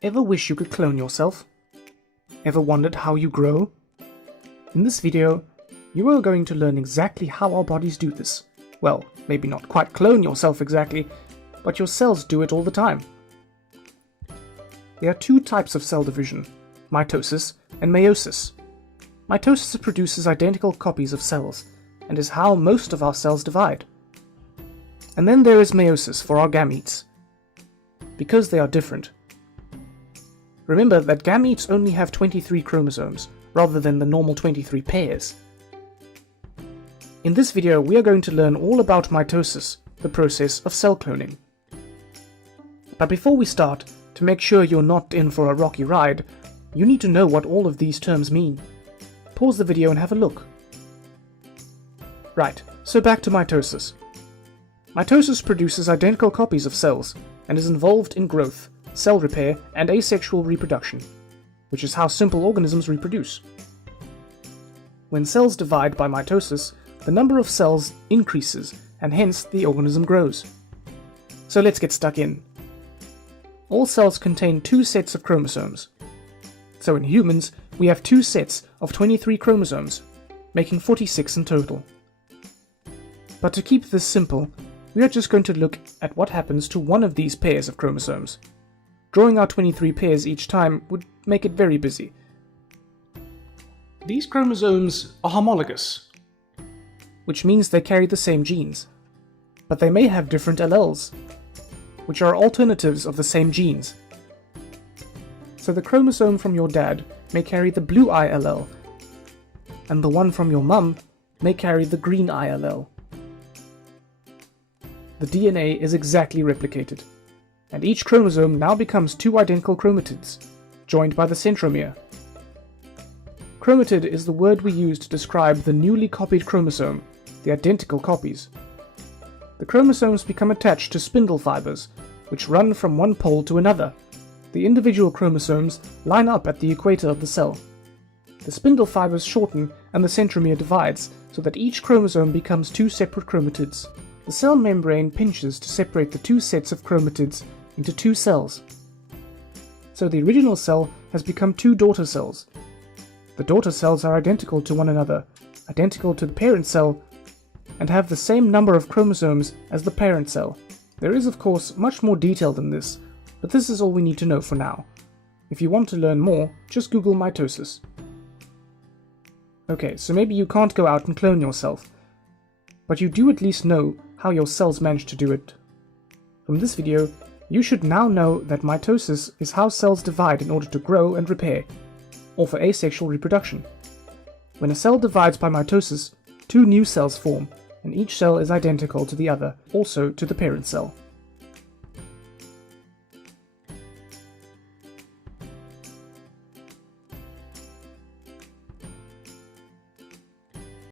Ever wish you could clone yourself? Ever wondered how you grow? In this video, you are going to learn exactly how our bodies do this. Well, maybe not quite clone yourself exactly, but your cells do it all the time. There are two types of cell division, mitosis and meiosis. Mitosis produces identical copies of cells, and is how most of our cells divide. And then there is meiosis for our gametes. Because they are different. Remember that gametes only have 23 chromosomes, rather than the normal 23 pairs. In this video we are going to learn all about mitosis, the process of cell cloning. But before we start, to make sure you're not in for a rocky ride, you need to know what all of these terms mean. Pause the video and have a look. Right, so back to mitosis. Mitosis produces identical copies of cells, and is involved in growth, cell repair, and asexual reproduction, which is how simple organisms reproduce. When cells divide by mitosis, the number of cells increases, and hence the organism grows. So let's get stuck in. All cells contain two sets of chromosomes. So in humans, we have two sets of 23 chromosomes, making 46 in total. But to keep this simple, we are just going to look at what happens to one of these pairs of chromosomes. Drawing out 23 pairs each time would make it very busy. These chromosomes are homologous, which means they carry the same genes, but they may have different alleles, which are alternatives of the same genes. So the chromosome from your dad may carry the blue eye allele, and the one from your mum may carry the green eye allele. The DNA is exactly replicated, and each chromosome now becomes two identical chromatids, joined by the centromere. Chromatid is the word we use to describe the newly copied chromosome, the identical copies. The chromosomes become attached to spindle fibers, which run from one pole to another. The individual chromosomes line up at the equator of the cell. The spindle fibers shorten and the centromere divides, so that each chromosome becomes two separate chromatids. The cell membrane pinches to separate the two sets of chromatids into two cells. So the original cell has become two daughter cells. The daughter cells are identical to one another, identical to the parent cell, and have the same number of chromosomes as the parent cell. There is of course much more detail than this, but this is all we need to know for now. If you want to learn more, just Google mitosis. Okay, so maybe you can't go out and clone yourself, but you do at least know how your cells manage to do it. From this video, you should now know that mitosis is how cells divide in order to grow and repair, or for asexual reproduction. When a cell divides by mitosis, two new cells form, and each cell is identical to the other, also to the parent cell.